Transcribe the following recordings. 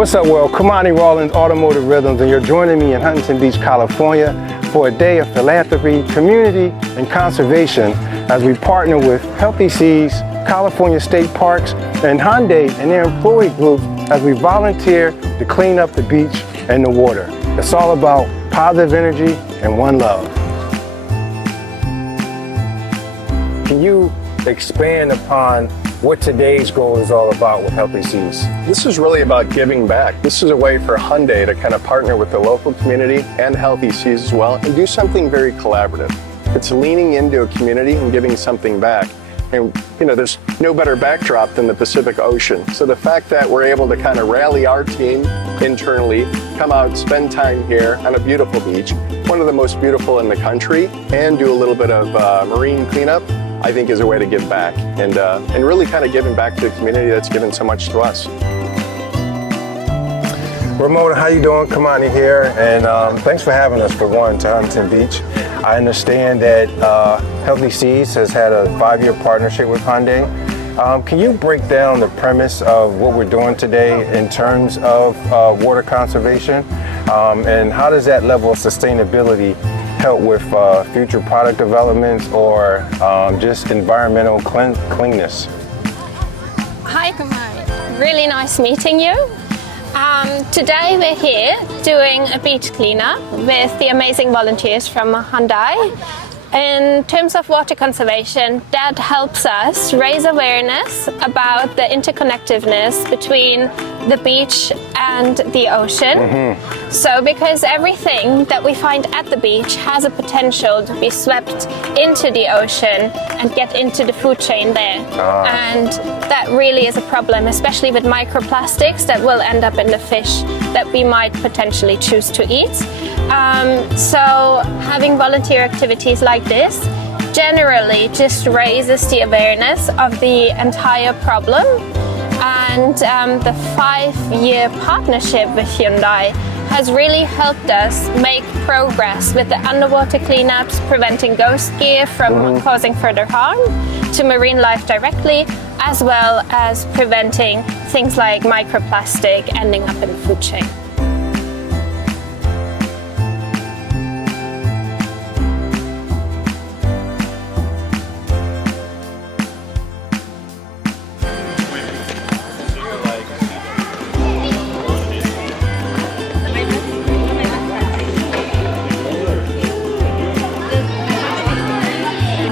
What's up, world? Kamani Rawlins, Automotive Rhythms, and you're joining me in Huntington Beach, California for a day of philanthropy, community, and conservation as we partner with Healthy Seas, California State Parks, and Hyundai and their employee groups as we volunteer to clean up the beach and the water. It's all about positive energy and one love. Can you expand upon what today's goal is all about with Healthy Seas? This is really about giving back. This is a way for Hyundai to kind of partner with the local community and Healthy Seas as well and do something very collaborative. It's leaning into a community and giving something back. And you know, there's no better backdrop than the Pacific Ocean. So the fact that we're able to kind of rally our team internally, come out, spend time here on a beautiful beach, one of the most beautiful in the country, and do a little bit of marine cleanup, I think is a way to give back and really kind of giving back to the community that's given so much to us. Ramona, how you doing? Kamani here, and thanks for having us for one to Huntington Beach. I understand that Healthy Seas has had a 5-year partnership with Hyundai. Can you break down the premise of what we're doing today in terms of water conservation, and how does that level of sustainability help with future product developments or just environmental cleanness? Hi, Kamari. Really nice meeting you. Today we're here doing a beach cleanup with the amazing volunteers from Hyundai. In terms of water conservation, that helps us raise awareness about the interconnectedness between the beach and the ocean. So because everything that we find at the beach has a potential to be swept into the ocean and get into the food chain there. And that really is a problem, especially with microplastics that will end up in the fish that we might potentially choose to eat. So having volunteer activities like this generally just raises the awareness of the entire problem. And the 5-year partnership with Hyundai has really helped us make progress with the underwater cleanups, preventing ghost gear from causing further harm to marine life directly, as well as preventing things like microplastic ending up in the food chain.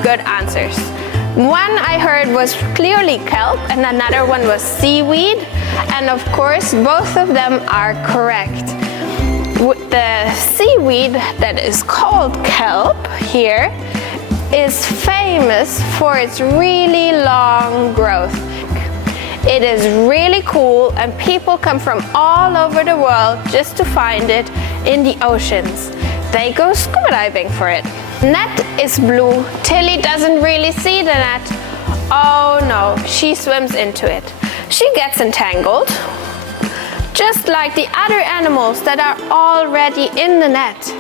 Good answers. One I heard was clearly kelp and another one was seaweed, and of course both of them are correct. The seaweed that is called kelp here is famous for its really long growth. It is really cool and people come from all over the world just to find it in the oceans. They go scuba diving for it. Net is blue. Tilly doesn't really see the net. Oh no, she swims into it. She gets entangled, just like the other animals that are already in the net.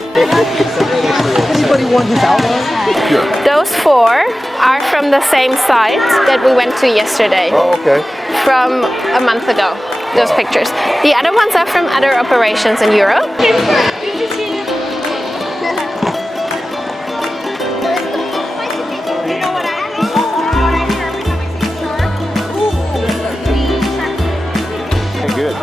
Anybody want his outline? Those 4 are from the same site that we went to yesterday. Oh, okay. From a month ago, those pictures. The other ones are from other operations in Europe. Good.